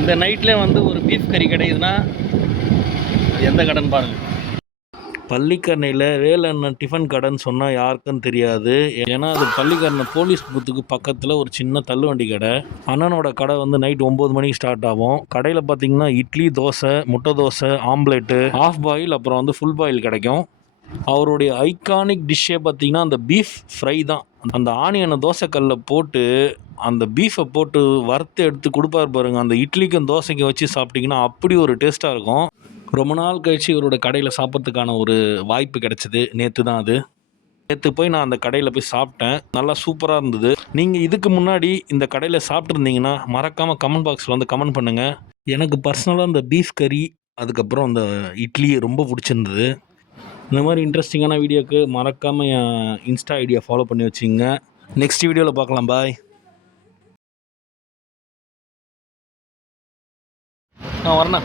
இந்த நைட்டில் வந்து ஒரு பீஃப் கறி கிடைக்குதுன்னா எந்த கடைன்னு பாருங்கள். பள்ளிக்கரணையில் வேலண்ணன் டிஃபன் கடைன்னு சொன்னால் யாருக்கும் தெரியாது. ஏன்னா அது பள்ளிக்கரணை போலீஸ் பூத்துக்கு பக்கத்தில் ஒரு சின்ன தள்ளுவண்டி கடை. அண்ணனோட கடை வந்து நைட் 9 மணிக்கு ஸ்டார்ட் ஆகும். கடையில் பார்த்தீங்கன்னா இட்லி, தோசை, முட்டை தோசை, ஆம்லேட்டு, ஆஃப் பாயில், அப்புறம் வந்து ஃபுல் பாயில் கிடைக்கும். அவருடைய ஐகானிக் டிஷ்ஷே பார்த்தீங்கன்னா அந்த பீஃப் ஃப்ரை தான். அந்த ஆனியனை தோசைக்கல்லில் போட்டு அந்த பீஃபை போட்டு வறுத்து எடுத்து கொடுப்பார் பாருங்கள். அந்த இட்லிக்கும் தோசைக்கும் வச்சு சாப்பிட்டிங்கன்னா அப்படி ஒரு டேஸ்ட்டாக இருக்கும். ரொம்ப நாள் கழிச்சு இவரோட கடையில் சாப்பிட்றதுக்கான ஒரு வாய்ப்பு கிடைச்சிது. நேற்று தான் அது. நேற்று போய் நான் அந்த கடையில் போய் சாப்பிட்டேன். நல்லா சூப்பராக இருந்தது. நீங்கள் இதுக்கு முன்னாடி இந்த கடையில் சாப்பிட்ருந்தீங்கன்னா மறக்காமல் கமெண்ட் பாக்ஸில் வந்து கமெண்ட் பண்ணுங்கள். எனக்கு பர்சனலாக இந்த பீஃப் கறி, அதுக்கப்புறம் அந்த இட்லி ரொம்ப பிடிச்சிருந்தது. இந்த மாதிரி இன்ட்ரெஸ்டிங்கான வீடியோக்கு மறக்காமல் என் இன்ஸ்டா ஐடியா ஃபாலோ பண்ணி வச்சுங்க. நெக்ஸ்ட் வீடியோவில் பார்க்கலாம். பாய். வரேண்ணா.